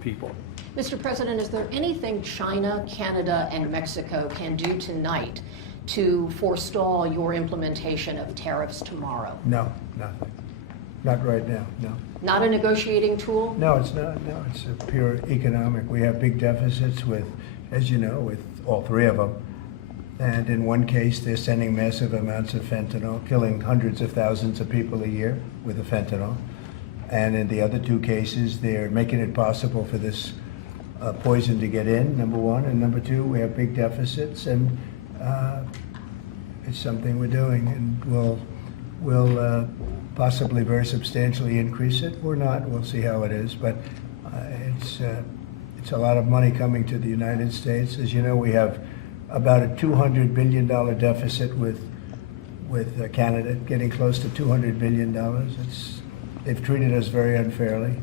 people. Mr. President, is there anything China, Canada, and Mexico can do tonight to forestall your implementation of tariffs tomorrow? No, nothing. Not right now, no. Not a negotiating tool? No, it's not. No, it's a pure economic. We have big deficits with, as you know, with all three of them. And in one case, they're sending massive amounts of fentanyl, killing hundreds of thousands of people a year with the fentanyl. And in the other two cases, they're making it possible for this poison to get in, number one. And number two, we have big deficits, and it's something we're doing. And we'll possibly very substantially increase it. We're not. We'll see how it is. But it's a lot of money coming to the United States. As you know, we have about a $200 billion deficit with Canada, getting close to $200 billion. They've treated us very unfairly.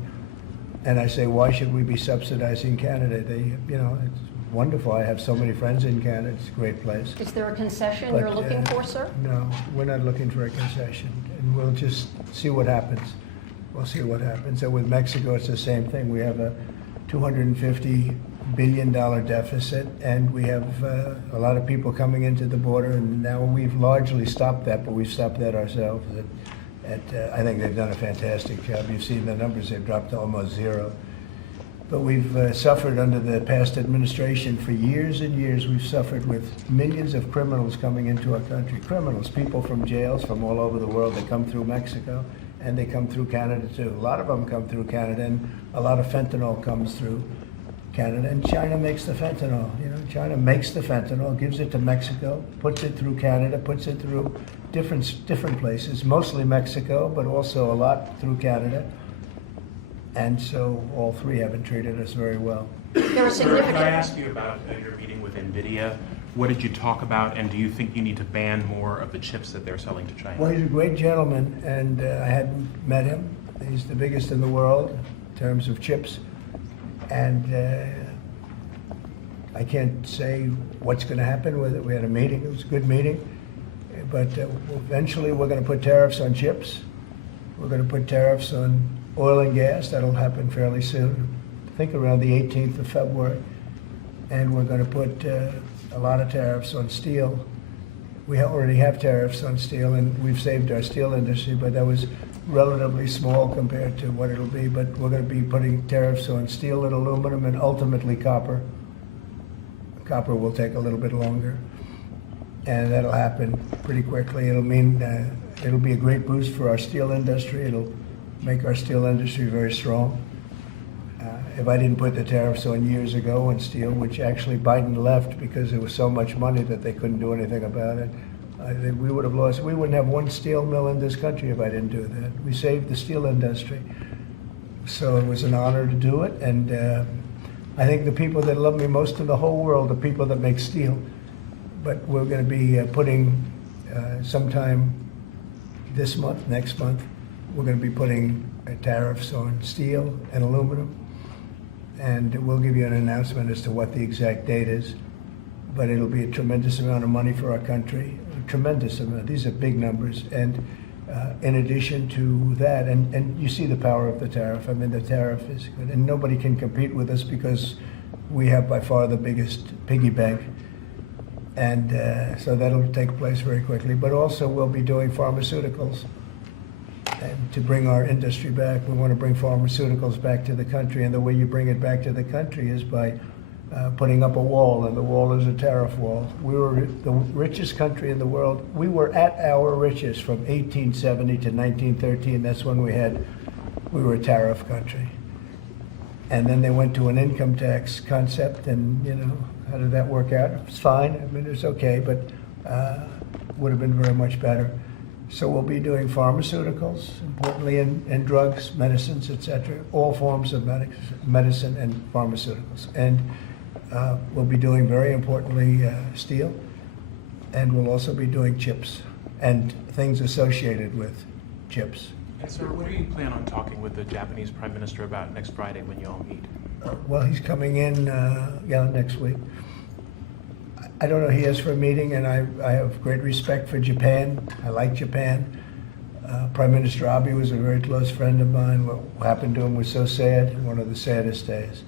And I say, why should we be subsidizing Canada? It's wonderful. I have so many friends in Canada. It's a great place. Is there a concession But, you're looking for, sir? No, we're not looking for a concession. And we'll just see what happens. We'll see what happens. And with Mexico, it's the same thing. We have a $250 billion deficit, and we have a lot of people coming into the border, and now we've largely stopped that, but we've stopped that ourselves. I think they've done a fantastic job. You've seen the numbers, they've dropped to almost zero. But we've suffered under the past administration for years and years. We've suffered with millions of criminals coming into our country. Criminals, people from jails from all over the world that come through Mexico, and they come through Canada too. A lot of them come through Canada, and a lot of fentanyl comes through Canada, and China makes the fentanyl. China makes the fentanyl, gives it to Mexico, puts it through Canada, puts it through different places, mostly Mexico, but also a lot through Canada. And so all three haven't treated us very well. There are significant... Can I ask you about your meeting with NVIDIA? What did you talk about, and do you think you need to ban more of the chips that they're selling to China? Well, he's a great gentleman, and I hadn't met him. He's the biggest in the world in terms of chips. And I can't say what's going to happen with it. We had a meeting. It was a good meeting. But eventually we're going to put tariffs on chips. We're going to put tariffs on oil and gas. That'll happen fairly soon. I think around the 18th of February. And we're going to put a lot of tariffs on steel. We already have tariffs on steel, and we've saved our steel industry, but that was relatively small compared to what it'll be. But we're going to be putting tariffs on steel and aluminum, and ultimately copper. Copper will take a little bit longer, and that'll happen pretty quickly. It'll mean it'll be a great boost for our steel industry. It'll make our steel industry very strong. If I didn't put the tariffs on years ago on steel, which actually Biden left because there was so much money that they couldn't do anything about it, we would have lost. We wouldn't have one steel mill in this country if I didn't do that. We saved the steel industry. So it was an honor to do it, and I think the people that love me most in the whole world are people that make steel. But we're going to be putting, sometime this month, next month, we're going to be putting tariffs on steel and aluminum. And we'll give you an announcement as to what the exact date is. But it'll be a tremendous amount of money for our country, a tremendous amount. These are big numbers. And in addition to that, and you see the power of the tariff. I mean, the tariff is good. And nobody can compete with us because we have by far the biggest piggy bank. And so that'll take place very quickly. But also we'll be doing pharmaceuticals. And to bring our industry back, we want to bring pharmaceuticals back to the country. And the way you bring it back to the country is by putting up a wall, and the wall is a tariff wall. We were the richest country in the world. We were at our richest from 1870 to 1913. That's when we were a tariff country. And then they went to an income tax concept, and how did that work out? It's fine. I mean, it's okay, but would have been very much better. So we'll be doing pharmaceuticals, importantly, and drugs, medicines, etc., all forms of medicine and pharmaceuticals. And we'll be doing, very importantly, steel, and we'll also be doing chips and things associated with chips. And sir, what do you plan on talking with the Japanese Prime Minister about next Friday when you all meet? Well, he's coming in, next week. I don't know, he asked for a meeting, and I have great respect for Japan. I like Japan. Prime Minister Abe was a very close friend of mine. What happened to him was so sad, one of the saddest days.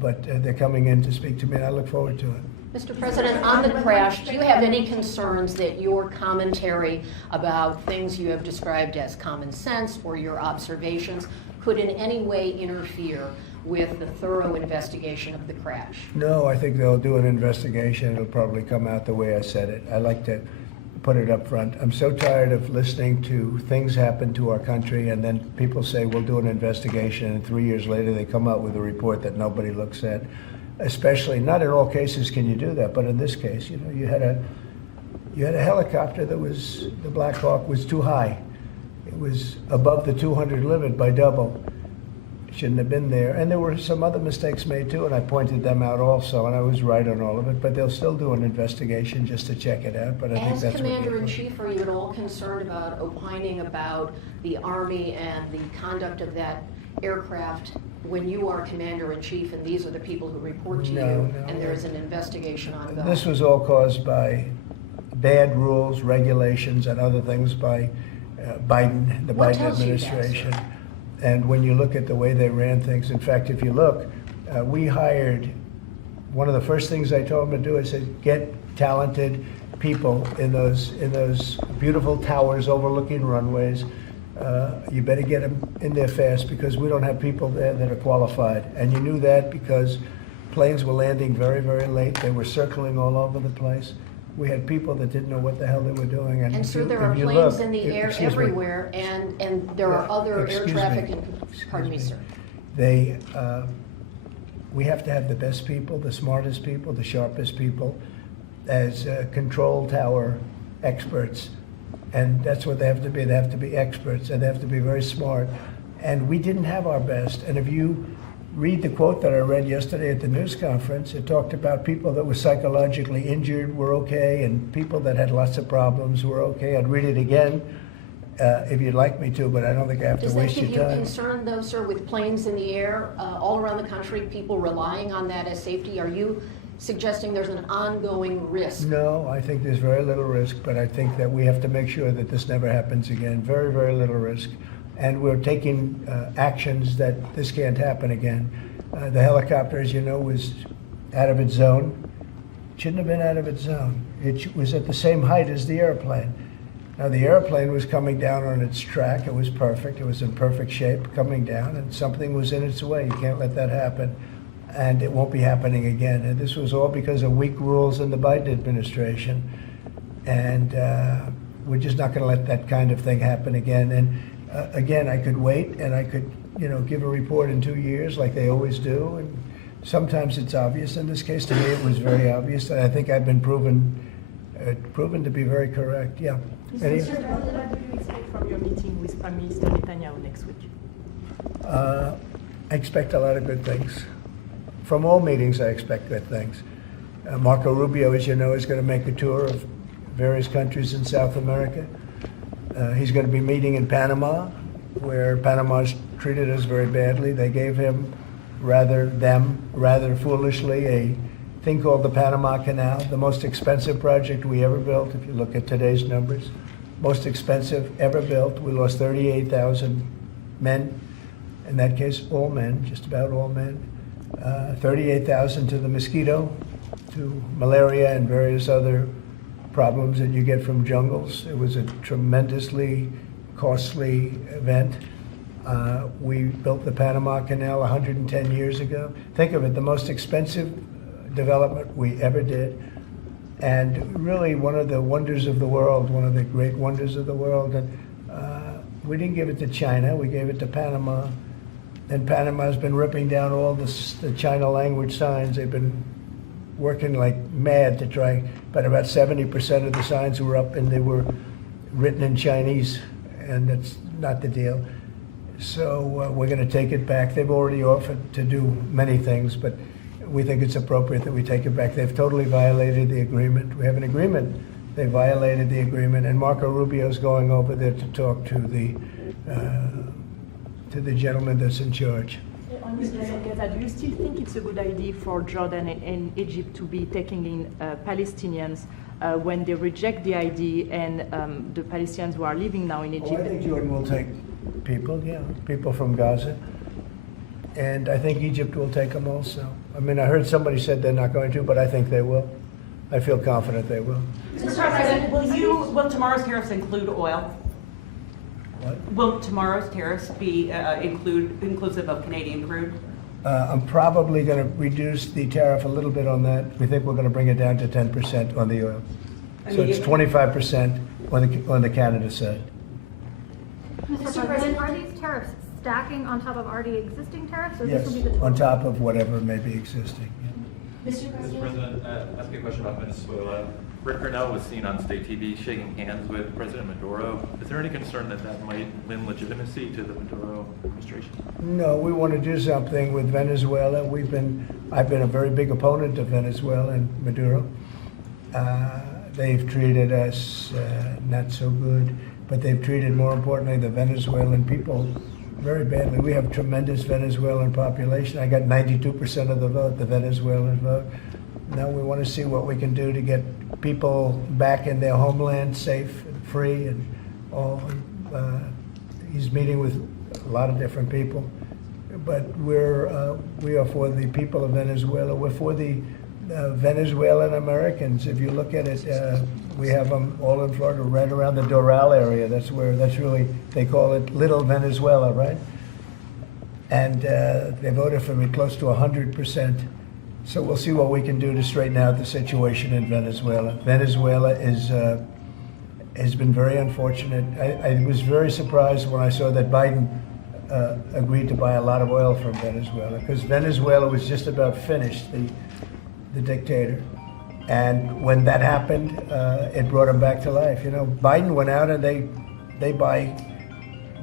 But they're coming in to speak to me, and I look forward to it. Mr. President, on the crash, do you have any concerns that your commentary about things you have described as common sense or your observations could in any way interfere with the thorough investigation of the crash? No, I think they'll do an investigation. It'll probably come out the way I said it. I like to put it up front. I'm so tired of listening to things happen to our country and then people say we'll do an investigation and 3 years later they come out with a report that nobody looks at. Especially, not in all cases can you do that, but in this case, you know, you had a helicopter that was, the Black Hawk was too high. It was above the 200 limit by double. Shouldn't have been there. And there were some other mistakes made too, and I pointed them out also, and I was right on all of it, but they'll still do an investigation just to check it out. But I think As that's Commander-in-Chief, are you at all concerned about opining about the Army and the conduct of that aircraft when you are Commander-in-Chief and these are the people who report to you and there is an investigation ongoing? This was all caused by bad rules, regulations, and other things by Biden, the What Biden tells you that, administration. sir? And when you look at the way they ran things, in fact, if you look, we hired, one of the first things I told them to do, I said, get talented people in those beautiful towers overlooking runways. You better get them in there fast because we don't have people there that are qualified. And you knew that because planes were landing very, very late. They were circling all over the place. We had people that didn't know what the hell they were doing. And sir, there are planes in the air everywhere, and there are other air traffic. Pardon me, sir. We have to have the best people, the smartest people, the sharpest people as control tower experts. And that's what they have to be. They have to be experts, and they have to be very smart. And we didn't have our best. And if you read the quote that I read yesterday at the news conference, it talked about people that were psychologically injured were okay, and people that had lots of problems were okay. I'd read it again if you'd like me to, but I don't think I have to waste your time. Does that give you concern, though, sir, with planes in the air all around the country, people relying on that as safety? Are you suggesting there's an ongoing risk? No, I think there's very little risk, but I think that we have to make sure that this never happens again. Very, very little risk. And we're taking actions that this can't happen again. The helicopter, as you know, was out of its zone. It shouldn't have been out of its zone. It was at the same height as the airplane. Now, the airplane was coming down on its track. It was perfect. It was in perfect shape coming down, and something was in its way. You can't let that happen. And it won't be happening again. And this was all because of weak rules in the Biden administration. And we're just not going to let that kind of thing happen again. And again, I could wait and I could, give a report in 2 years like they always do. And sometimes it's obvious. In this case, to me, it was very obvious. And I think I've been proven to be very correct. Yeah. Mr. President, what do you expect from your meeting with Prime Minister Netanyahu next week? I expect a lot of good things. From all meetings, I expect good things. Marco Rubio, as you know, is going to make a tour of various countries in South America. He's going to be meeting in Panama, where Panama's treated us very badly. They gave him, rather foolishly, a thing called the Panama Canal, the most expensive project we ever built, if you look at today's numbers. Most expensive ever built. We lost 38,000 men. In that case, all men, just about all men. 38,000 to the mosquito, to malaria and various other problems that you get from jungles. It was a tremendously costly event. We built the Panama Canal 110 years ago. Think of it, the most expensive development we ever did. And really one of the wonders of the world, one of the great wonders of the world. And we didn't give it to China, we gave it to Panama. And Panama's been ripping down all the China language signs. They've been working like mad to try, but about 70% of the signs were up and they were written in Chinese, and that's not the deal. So we're going to take it back. They've already offered to do many things, but we think it's appropriate that we take it back. They've totally violated the agreement. We have an agreement. They violated the agreement, and Marco Rubio's going over there to talk to the gentleman that's in charge. On this Gaza, do you still think it's a good idea for Jordan and Egypt to be taking in Palestinians when they reject the idea and the Palestinians who are living now in Egypt? I think Jordan will take people, people from Gaza. And I think Egypt will take them also. I mean, I heard somebody said they're not going to, but I think they will. I feel confident they will. Mr. President, will tomorrow's tariffs include oil? What? Will tomorrow's tariffs be inclusive of Canadian crude? I'm probably going to reduce the tariff a little bit on that. We think we're going to bring it down to 10% on the oil. So it's 25% on the Canada side. Mr. President, are these tariffs stacking on top of already existing tariffs, or Yes, this will be the total? on top of whatever may be existing. Mr. President, ask you a question about Venezuela. Rick Cornell was seen on state TV shaking hands with President Maduro. Is there any concern that that might lend legitimacy to the Maduro administration? No, we want to do something with Venezuela. I've been a very big opponent of Venezuela and Maduro. They've treated us not so good, but they've treated, more importantly, the Venezuelan people very badly. We have tremendous Venezuelan population. I got 92% of the vote, the Venezuelan vote. Now we want to see what we can do to get people back in their homeland safe and free and all. He's meeting with a lot of different people, but we are for the people of Venezuela. We're for the Venezuelan Americans. If you look at it, we have them all in Florida, right around the Doral area. That's really, they call it Little Venezuela, right? And they voted for me close to 100%. So we'll see what we can do to straighten out the situation in Venezuela. Venezuela has been very unfortunate. I was very surprised when I saw that Biden agreed to buy a lot of oil from Venezuela, because Venezuela was just about finished, the dictator. And when that happened, it brought him back to life. You know, Biden went out and they buy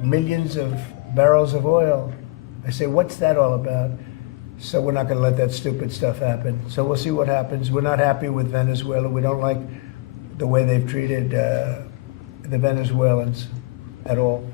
millions of barrels of oil. I say, what's that all about? So we're not going to let that stupid stuff happen. So we'll see what happens. We're not happy with Venezuela. We don't like the way they've treated the Venezuelans at all.